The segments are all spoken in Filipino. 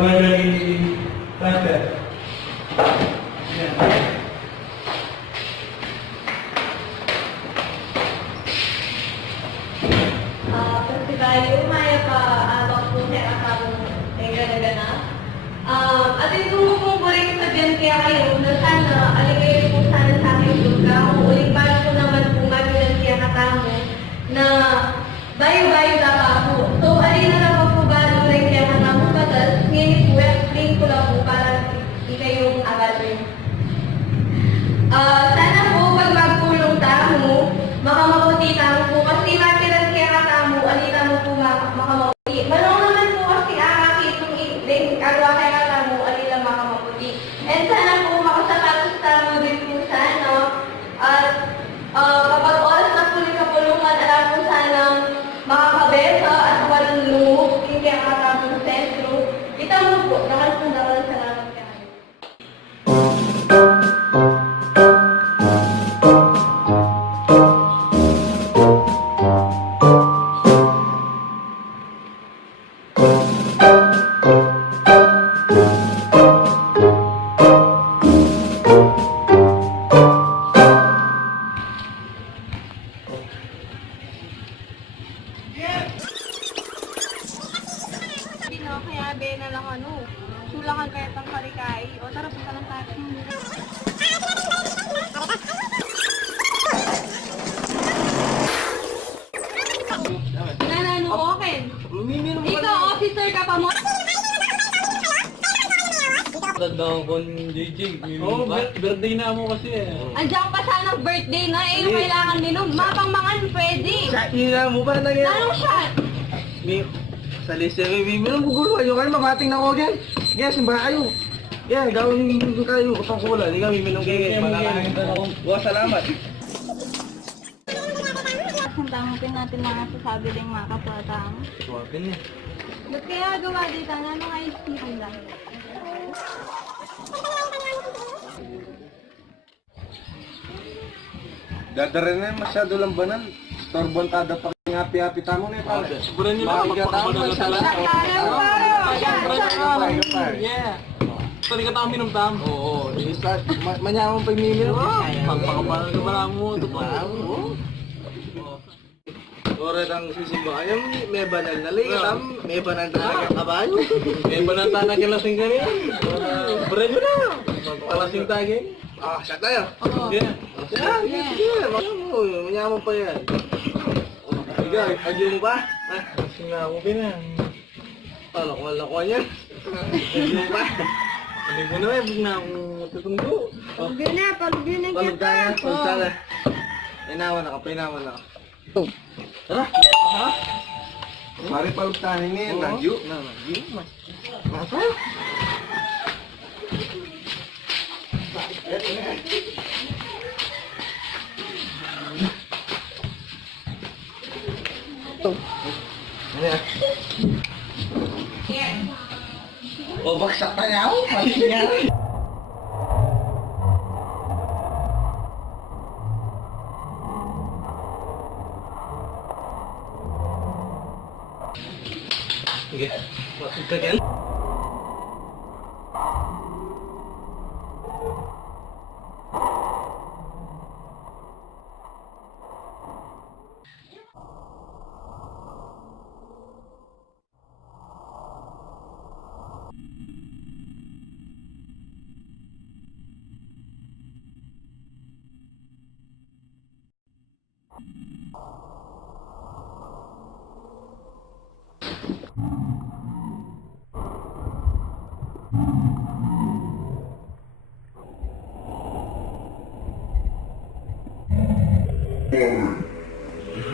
pwede i-transfer. Yan. Kasi tayo, umaya pa abang po siya kasama ng gana-gana. At ito mo po rin sabihan kaya kayo na sana, aligay po sana sa aking lugar. Kung uling balik ko naman po magalan kaya katamo na bayo-bayo na pa po. So, alin na lang po ba rin kaya katamo bagal, ngayon po, explain ko lang po para hindi kayong agalin. Sana po pag magpulong tamo, makamaputi tamo po kasi matilan kaya katamo, alita mo po makamaputi. Malong naman po kasi akaki itong i-link, agawa kaya katamo, alita makamaputi. And sana po makasapatos tamo din po sana. At kapag oras na po ni kapulungan, alam po sana makakabesa at walang lumog, hindi kaya katamo sa sentro. Kita mo po, nakasundakal sa naman kaya. No, kaya be na lang sulangan kaya tang karikay. O tara, punta lang tayo. Nanano ko, Ken? Ikaw, officer ka pa mo. Tandaan ko ng JJ. Oo, birthday na mo kasi eh. Andiyan pa sanang birthday na, eh, yung kailangan ninom. Mapang mangan, pwede. Hina mo ba nangyari? Anong shot? Sa lista may bibili ng gugulo kayo kayo mamating na ko yan. Yes, simba kayo. Yan, gawin kayo kapag kula. Hindi kami minong kayo. Wa salamat. Sandamutin natin mga sasabi ng mga kapatang. Suwapin niya. Ba't kaya gawa dito? Ano nga isipin lang? Dadarin na masyado lang banal. Torbon tada pa kaya happy-happy tamo na pala. Sobrang nyo lang kapag sa lahat. Yeah. Sorry ka tao minom tam. Oo, di-start. Manyaman pa yung miminom. Pagpakabalan ka ba mo? Oras ang sisimba. Ayaw may banal na lang. May banal talaga kabayo. Eh, banata na kilasing ka rin. Sobrang nyo lang. Palasing tagi. Ah, siya tayo. Yeah. Sige. Manyaman pa yan. Sige, agyo mo ba? Lasing na ako pinang. Lakuan yan. Agyo mo ba? Hindi mo na eh, bug na akong tutunggo. Pag-gin na Palog tayo. Palog tayo. Inawan na ka, pinawan na ka. Tara. Ha? Mari palog tayo ngayon. Nagyo. Masa? O, baksak tayo. Mali nga. Sige. Masuk ka yan.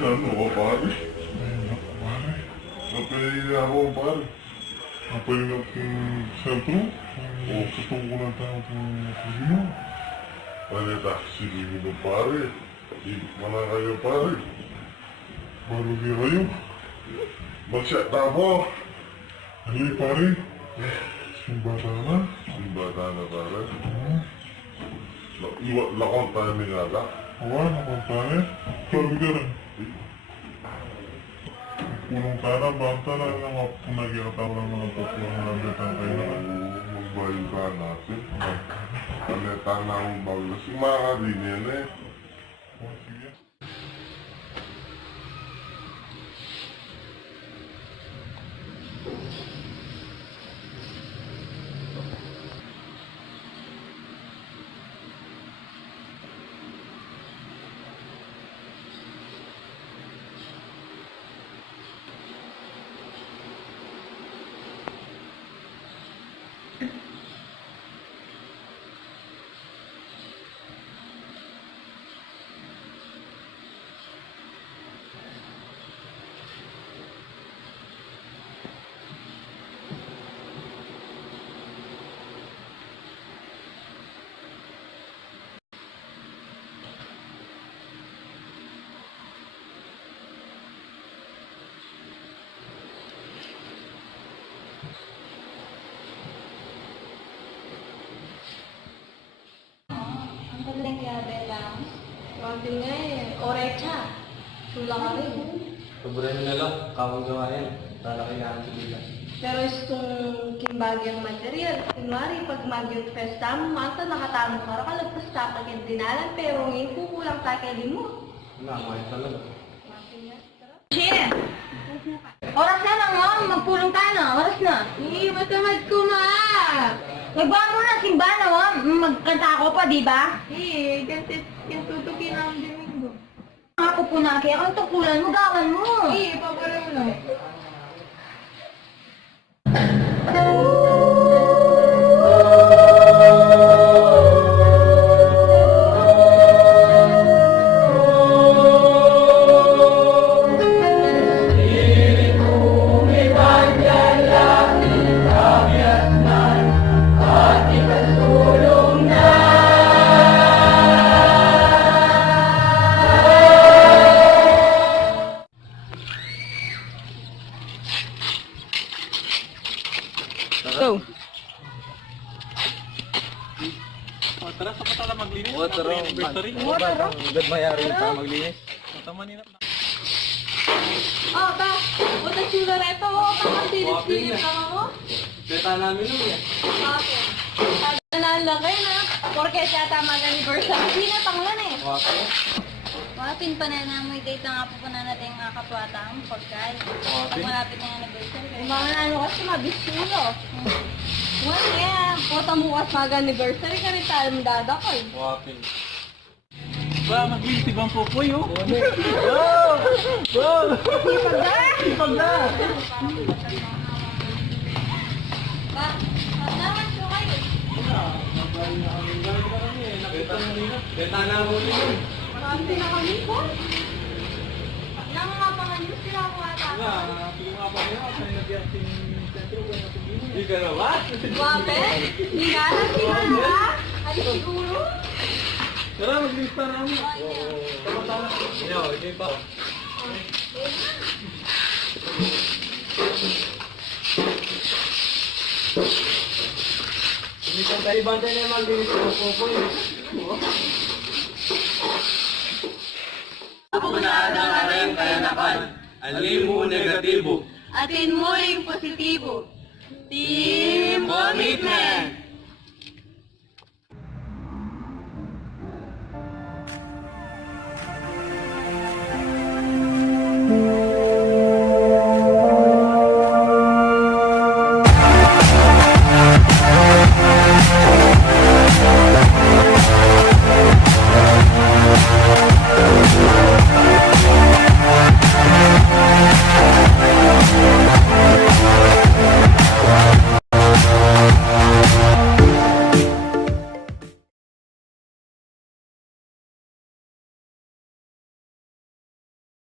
Ano ka pare? Napinili ako pare. Napaling ako sa sentro. O katungkulan tayo sa kasino. Pare taxi dito na pare. Di mana kayo pare. Baru di kayo. Magsiya tabo. Ano pare? Simbata na. Simbata na pare. Lakon tayo ni Gala. Wala, lakon tayo. Sabi ka rin. pulong sana, basta lang naman kung nagkakatawa ng mga pagpulang ng betang kayo naman. Magbayad ka natin. Kaleta na akong bago. Si Maka din yan eh. Oh, sige. Ang pagling grabe lang. Grabe nga eh. Orecha. Sula ka rin. Sobrang na lang, kawang gawa yan. Lalaki sa bilang. Pero itong kimbagyang material, kunwari pag magyong festa mo, manta nakatamo ka, kalagpas sa pagin dinalan, pero ngayon kukulang sa kelin mo. Nakakaya talaga. Shit! Oras na lang, oh. Magpulong ka na. Oras na. Eh, matamad ko, ma. Nagbawa mo na simbahan, oh. Magkanta ako pa, di ba? Eh, gansit yung tutukin ang Domingo. Ako po na, kaya ang tukulan mo, gawan mo. Eh, paboran mo na. Go! Tara, sa patala maglinis. O, tara. Agad mayari pa maglinis. Tama nila. Oh, ba? Utas yung loreto, oh. Kakasilis-silis ka mo. Beta namin nun eh. Okay. Nalalaki na. Porque siya tama na ni Bersa. Hindi na panglan eh. Okay. Wapin pa na namoy kay nga po na natin nga kapwatang pagkain. Pag malapit na yung anniversary. Yung mga ano kasi mabisulo. Wala kaya. Kota mo kas mag-anniversary ka rin tayo mo dadakoy. Wapin. Ba, maglinis si Bang Popoy, oh. Sipag na! Sipag na! Naman po kayo. Beta namin yun. Marami na kami po. Nang mga pangalim sila ko ata. Sige nga pa kayo, sa nag-acting sentro, kung natin Hindi ka na ba? Guwape? Hindi ka na siguro. Ay siguro. Tara, maglinis pa namin. Tama-tama. Yo, hindi pa. Hindi kang tayo-bantay na maglinis ng popoy. Ako na ang aking kayanapan. Alin mo negatibo. Atin mo yung positibo. Team Commitment!